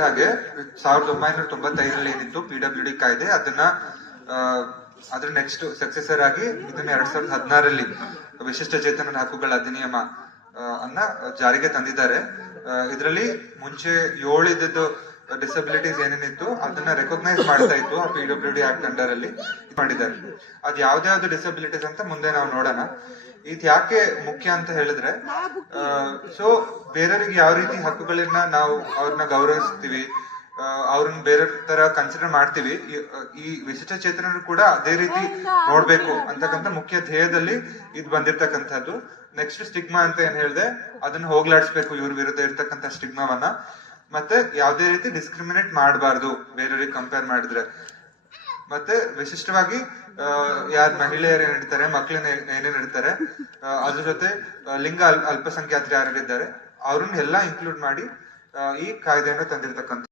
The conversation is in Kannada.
ಹಾಗೆ 1995ರಲ್ಲಿ ಏನಿತ್ತು PWD ಕಾಯ್ದೆ, ಅದನ್ನ ಅದ್ರ ನೆಕ್ಸ್ಟ್ ಸಕ್ಸೆಸರ್ ಆಗಿ ಇದನ್ನ 2016ರಲ್ಲಿ ವಿಶಿಷ್ಟ ಚೇತನರ ಹಕ್ಕುಗಳ ಅಧಿನಿಯಮ ಅನ್ನ ಜಾರಿಗೆ ತಂದಿದ್ದಾರೆ. ಇದರಲ್ಲಿ ಮುಂಚೆ 7 ಡಿಸಬಿಲಿಟೀಸ್ ಏನೇನಿತ್ತು ಅದನ್ನ ರೆಕಗ್ನೈಸ್ ಮಾಡ್ತಾ ಇತ್ತು ಆ PWD ಆಕ್ಟ್ ಅಂಡರ್ ಅಲ್ಲಿ ಮಾಡಿದ್ದಾರೆ. ಅದ್ ಯಾವ್ದಾವ್ದು ಡಿಸಬಿಲಿಟೀಸ್ ಅಂತ ಮುಂದೆ ನಾವು ನೋಡೋಣ. ಇದು ಯಾಕೆ ಮುಖ್ಯ ಅಂತ ಹೇಳಿದ್ರೆ, ಸೊ ಬೇರೆಯವ್ರಿಗೆ ಯಾವ ರೀತಿ ಹಕ್ಕುಗಳನ್ನ ನಾವು ಅವ್ರನ್ನ ಗೌರವಿಸ್ತೀವಿ, ಅವ್ರನ್ನ ಬೇರೆ ತರ ಕನ್ಸಿಡರ್ ಮಾಡ್ತೀವಿ, ಈ ವಿಶಿಷ್ಟ ಚೇತನರು ಕೂಡ ಅದೇ ರೀತಿ ನೋಡ್ಬೇಕು ಅಂತಕ್ಕಂಥ ಮುಖ್ಯ ಧ್ಯೇಯದಲ್ಲಿ ಇದು ಬಂದಿರ್ತಕ್ಕಂಥದ್ದು. ನೆಕ್ಸ್ಟ್ ಸ್ಟಿಗ್ಮಾ ಅಂತ ಏನ್ ಹೇಳಿದೆ, ಅದನ್ನ ಹೋಗ್ಲಾಡಿಸ್ಬೇಕು, ಇವ್ರ ವಿರುದ್ಧ ಇರ್ತಕ್ಕಂಥ ಸ್ಟಿಗ್ಮಾವನ್ನ. ಮತ್ತೆ ಯಾವ್ದೇ ರೀತಿ ಡಿಸ್ಕ್ರಿಮಿನೇಟ್ ಮಾಡಬಾರ್ದು ಬೇರೆಯವ್ರಿಗೆ ಕಂಪೇರ್ ಮಾಡಿದ್ರೆ. ಮತ್ತೆ ವಿಶಿಷ್ಟವಾಗಿ ಯಾರು ಮಹಿಳೆಯರು ಏನಿರ್ತಾರೆ, ಮಕ್ಳನ್ನ ಏನೇನ್ ಇರ್ತಾರೆ, ಅದ್ರ ಜೊತೆ ಲಿಂಗ ಅಲ್ಪಸಂಖ್ಯಾತರು ಯಾರಿದ್ದಾರೆ ಅವ್ರನ್ನ ಎಲ್ಲಾ ಇನ್ಕ್ಲೂಡ್ ಮಾಡಿ ಈ ಕಾಯ್ದೆಯನ್ನು ತಂದಿರ್ತಕ್ಕಂಥ